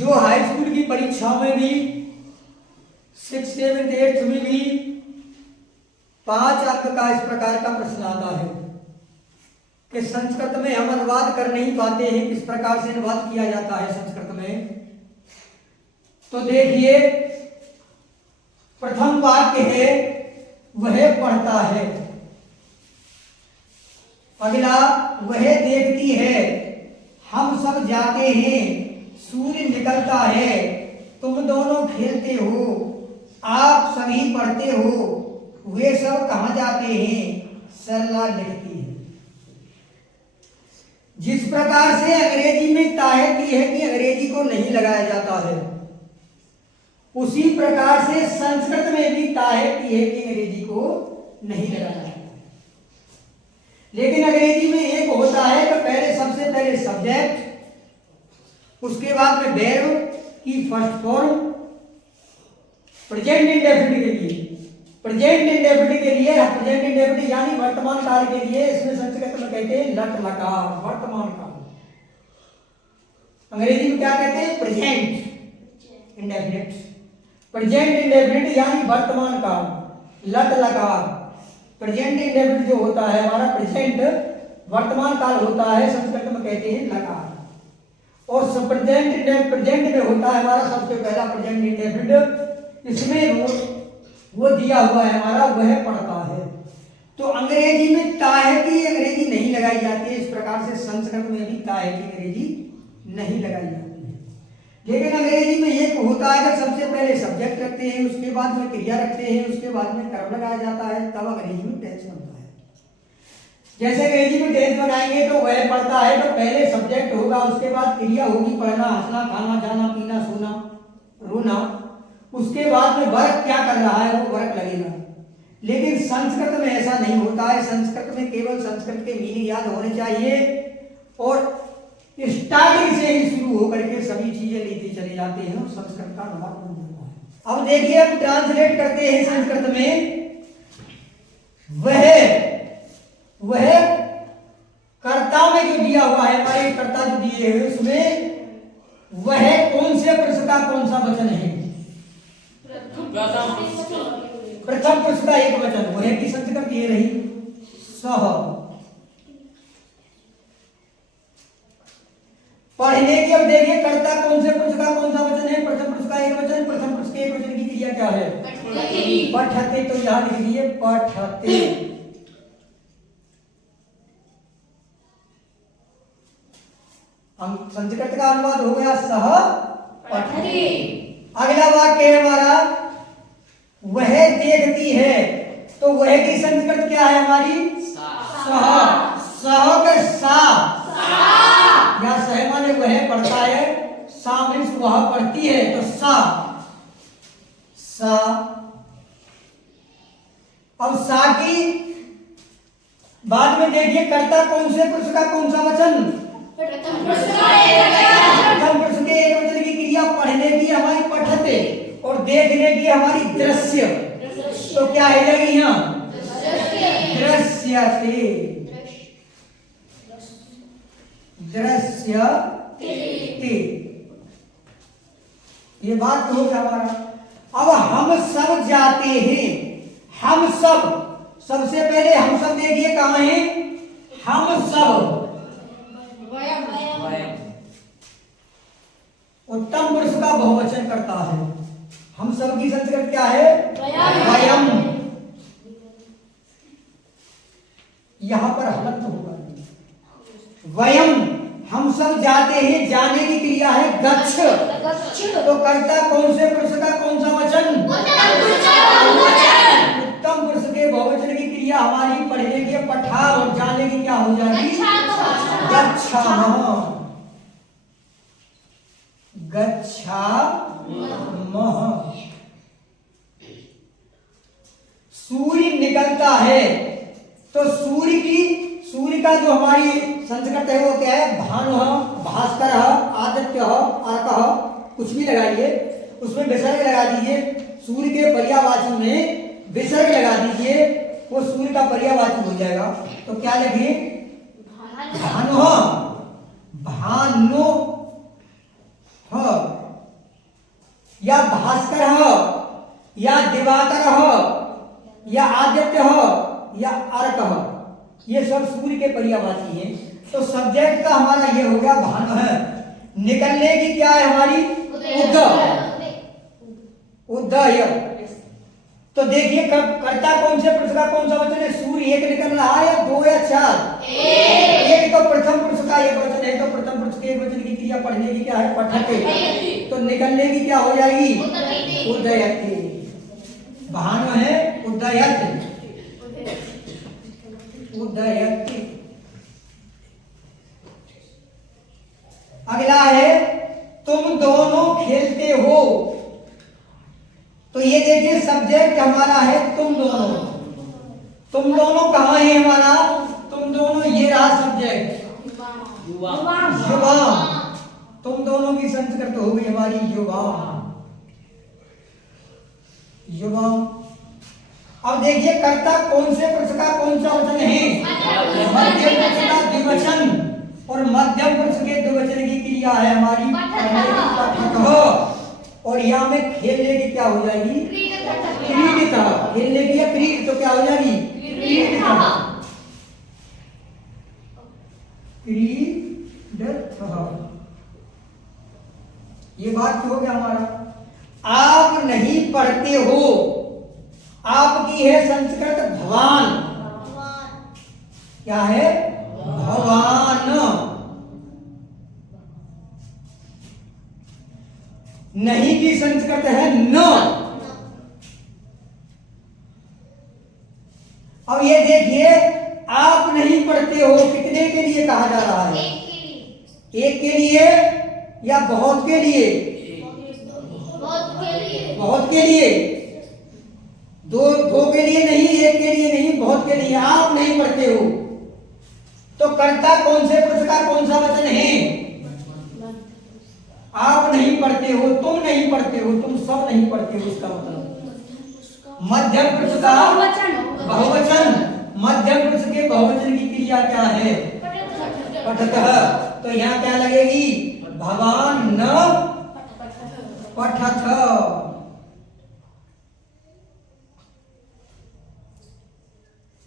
जो high school की परीक्षा में भी 6, 7, 8 में भी 5 अंक का इस प्रकार का प्रश्न आता है कि संस्कृत में हम अनुवाद कर नहीं पाते हैं, किस प्रकार से अनुवाद किया जाता है संस्कृत में। तो देखिए, प्रथम वाक्य है वह पढ़ता है, अगला वह देखती है, हम सब जाते हैं, सूर्य निकलता है, तुम दोनों खेलते हो, आप सभी पढ़ते हो, वे सब कहाँ जाते हैं, सरला लिखती है। जिस प्रकार से अंग्रेजी में ताहे की है कि अंग्रेजी को नहीं लगाया जाता है, उसी प्रकार से संस्कृत में भी ताहे की है कि अंग्रेजी को नहीं लगाया जाता है। लेकिन अंग्रेजी में एक होता है कि पहले सबसे पहले सब्जेक्ट, उसके बाद में वर्ब की फर्स्ट फॉर्म, प्रेजेंट इंडेफिनिट के लिए, प्रेजेंट इंडेफिनिट के लिए, प्रेजेंट इंडेफिनिट यानी वर्तमान काल के लिए, इसमें संस्कृत में कहते हैं लट लकार, वर्तमान काल। अंग्रेजी में क्या कहते हैं, प्रेजेंट इंडेफिनिट, प्रेजेंट इंडेफिनिट यानी वर्तमान काल, लट लकार। प्रेजेंट इंडेफिनिट जो होता है हमारा, प्रेजेंट वर्तमान काल होता है, संस्कृत में कहते हैं लकार। और प्रेजेंट में होता है हमारा सबसे पहला प्रेजेंट इंडेफिनिट, इसमें वो दिया हुआ है हमारा वह पढ़ता है। तो अंग्रेजी में ताहे की अंग्रेजी नहीं लगाई जाती है, इस प्रकार से संस्कृत में भी ताहे की अंग्रेजी नहीं लगाई जाती है। लेकिन अंग्रेजी में एक होता है कि सबसे पहले सब्जेक्ट रखते हैं, उसके बाद में क्रिया रखते हैं, उसके बाद में कर्म लगाया जाता है, तब अंग्रेजी में टेंस बनता है। जैसे अंग्रेजी में टेंस बनाएंगे तो वह पढ़ता है, तो पहले सब्जेक्ट होगा, उसके बाद क्रिया होगी, पढ़ना, हंसना, खाना, जाना, पीना, सोना, रोना, उसके बाद में वर्क क्या कर रहा है वो वर्क लगेगा। लेकिन संस्कृत में ऐसा नहीं होता है, संस्कृत में केवल संस्कृत के मीनिंग याद होने चाहिए और स्टार्टिंग से ही शुरू होकर के सभी चीजें लेते चले जाते हैं और संस्कृत का अनुवाद बन जाता है। अब देखिए, अब ट्रांसलेट करते हैं संस्कृत में, वह कर्ता में जो दिया हुआ है, हमारे कर्ता जो दिए हैं उसमें वह कौन से पुरुष का कौन सा वचन है, प्रथम पुरुष का एक वचन, वह की संस्कृत ये रही सह। पढ़ने की, अब देखिए कर्ता कौन से पुरुष का कौन सा वचन है, प्रथम पुरुष का एक वचन, प्रथम पुरुष के एक वचन की क्रिया क्या है, पठते। तो यहां लिख दीजिए पठते। संस्कृत का अनुवाद हो गया सह पठते। अगला वाक्य है हमारा वह देखती है, तो वह की संस्कृत क्या है हमारी, सह। सह का सा, या सह माने वह पढ़ता है, सा मीन्स वह पढ़ती है, तो सा। अब सा की बाद में देखिए कर्ता कौन से पुरुष का कौन सा वचन, प्रथम पुरुष के एक वचन की क्रिया, पढ़ने की हमारी पठते और देखने की हमारी दृश्य। तो क्या है लगी यहाँ, दृश्यते, दृश्यते। ये बात तो हो गया हमारा। अब हम सब जाते हैं, हम सब, सबसे पहले हम सब देखिए कहाँ है, हम सब उत्तम पुरुष का बहुवचन करता है, हम सब की संस्कृत क्या है, वयम। यहां पर हलंत होगा, वयम, हम सब जाते हैं, जाने की क्रिया है गच्छ। तो कर्ता कौन से पुरुष का कौन सा वचन, उत्तम पुरुष के बहुवचन की क्रिया हमारी पढ़ने की पठा और जाने की क्या हो जाएगी, गच्छामः, गच्छामः। सूर्य निकलता है, तो सूर्य का जो हमारी संस्कृत है वो क्या है, भानु, भास्कर, आदित्य, अर्क, कुछ भी लगाइए, उसमें विसर्ग लगा दीजिए, सूर्य के पर्यायवाची में विसर्ग लगा दीजिए, वो सूर्य का पर्यायवाची हो जाएगा। तो क्या लिखिए, भानु, भानु, या भास्कर या दिवाकर या आदित्य या अर्क, ये सब सूर्य के पर्यायवाची हैं। तो सब्जेक्ट का हमारा ये हो गया भानु है। निकलने की क्या है हमारी उदय। तो देखिए कर्ता कौन से पुरुष का कौन सा वचन है? सूर्य एक निकल रहा है या दो या चार? एक तो प्रथम पुरुष का एक वचन है, तो प्रथम पुरुष के एक वचन की क्रिया पढ़ने की क्या है? पठते। तो निकलने की क्या हो जाएगी? उदयते। भानु है उदयत, उदयते। अगला है तुम दोनों खेलते हो। तो ये देखिए सब्जेक्ट हमारा है तुम दोनों। तुम दोनों कहाँ है हमारा? तुम दोनों ये रहा सब्जेक्ट युवा। तुम दोनों की संस्कृत हो गई हमारी युवा, युवा। अब देखिए कर्ता कौन से पुरुष का कौन सा वचन है? मध्यम पुरुष का द्विवचन, और मध्यम पुरुष के द्विवचन की क्रिया है हमारी पठत। और यहाँ में खेलने की क्या हो जाएगी? क्रीडितः। खेलने की या क्रीड, तो क्या हो जाएगी? क्रीडितः, क्रीडतः। ये बात हो गया हमारा। आप नहीं पढ़ते हो, आपकी है संस्कृत भवान। क्या है? भवान। नहीं की संस्कृत है न। अब ये देखिए आप नहीं पढ़ते हो, कितने के लिए कहा जा रहा है? एक के लिए या बहुत के लिए? बहुत के लिए। दो के लिए नहीं, एक के लिए नहीं, बहुत के लिए। आप नहीं पढ़ते हो, तो कर्ता कौन से पुरुष का कौन सा वचन है? आप नहीं पढ़ते हो, तुम नहीं पढ़ते हो, तुम सब नहीं पढ़ते हो। इसका मतलब मध्यम पुरुष का बहुवचन। मध्यम पुरुष के बहुवचन की क्रिया क्या है? पठतः। तो यहाँ क्या लगेगी? भवान न पठथ।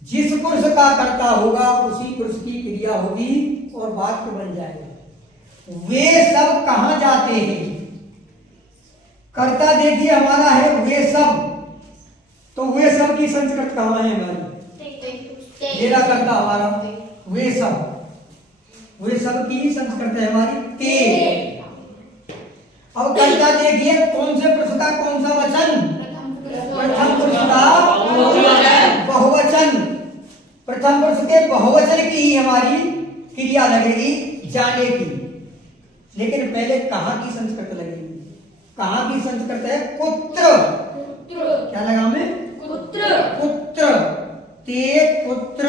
जिस पुरुष का कर्ता होगा उसी पुरुष की क्रिया होगी और वाक्य बन जाएगा। वे सब कहां जाते हैं? कर्ता देखिए हमारा है वे सब। तो वे सब की संस्कृत कहां है हमारी? मेरा कर्ता हमारा वे सब। वे सब की संस्कृत है हमारी ते। अब कर्ता देखिए कौन से पुरुष का कौन सा वचन? प्रथम पुरुष का बहुवचन। प्रथम पुरुष के बहुवचन की ही हमारी क्रिया लगेगी जाने की। लेकिन पहले कहाँ की संस्कृत लगेगी? कहाँ की संस्कृत है? पुत्र। क्या लगा हमें? पुत्र। ते पुत्र।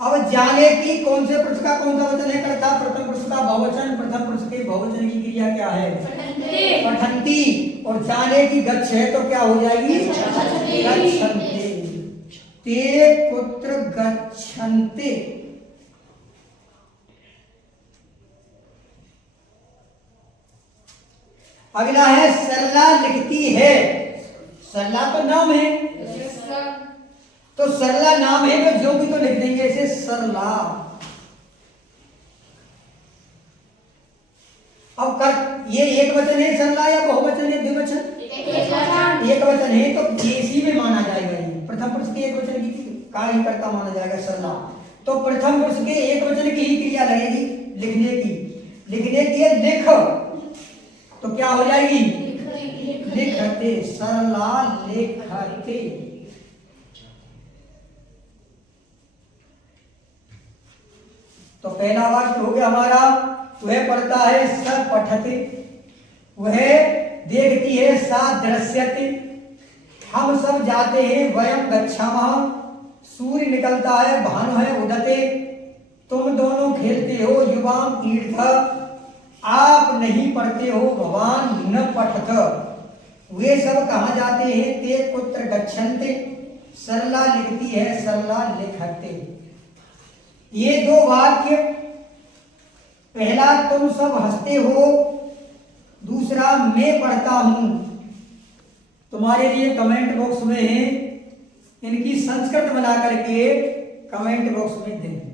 अब जाने की कौन से पुरुष का कौन सा वचन है? कर्ता प्रथम पुरुष का बहुवचन। प्रथम पुरुष के बहुवचन की क्रिया क्या है? पठन्ति। और जाने की गच्छ है तो क्या हो जाएगी? गच्छन्ते। ते पुत्र गच्छन्ते। अगला है सरला लिखती है। सरला तो नाम है, तो सरला नाम है तो जो भी तो लिख देंगे इसे सरला। अब कर ये एक वचन है सरला या बहुवचन है द्विवचन? एक वचन है तो इसी में माना जाएगा। ये प्रथम पुरुष के एक वचन की का ही कर्ता माना जाएगा सरला। तो प्रथम पुरुष के एक वचन की ही क्रिया लगेगी लिखने की। लिखने की है लिख, तो क्या हो जाएगी? लिखते। सरला लिखते। तो पहला वाक्य हो गया हमारा। वह पढ़ता है स पठते, वह देखती है सा दृश्यते, हम सब जाते हैं वयम गच्छामः, सूर्य निकलता है भानु है उदते, तुम दोनों खेलते हो युवाम ईर्थ, आप नहीं पढ़ते हो भवान न पठत, वे सब कहाँ जाते हैं? ते पुत्र गच्छन्ते, सरला लिखती है सरला लिखते। ये दो वाक्य, पहला तुम सब हंसते हो, दूसरा मैं पढ़ता हूं, तुम्हारे लिए कमेंट बॉक्स में इनकी संस्कृत बना करके कमेंट बॉक्स में दें।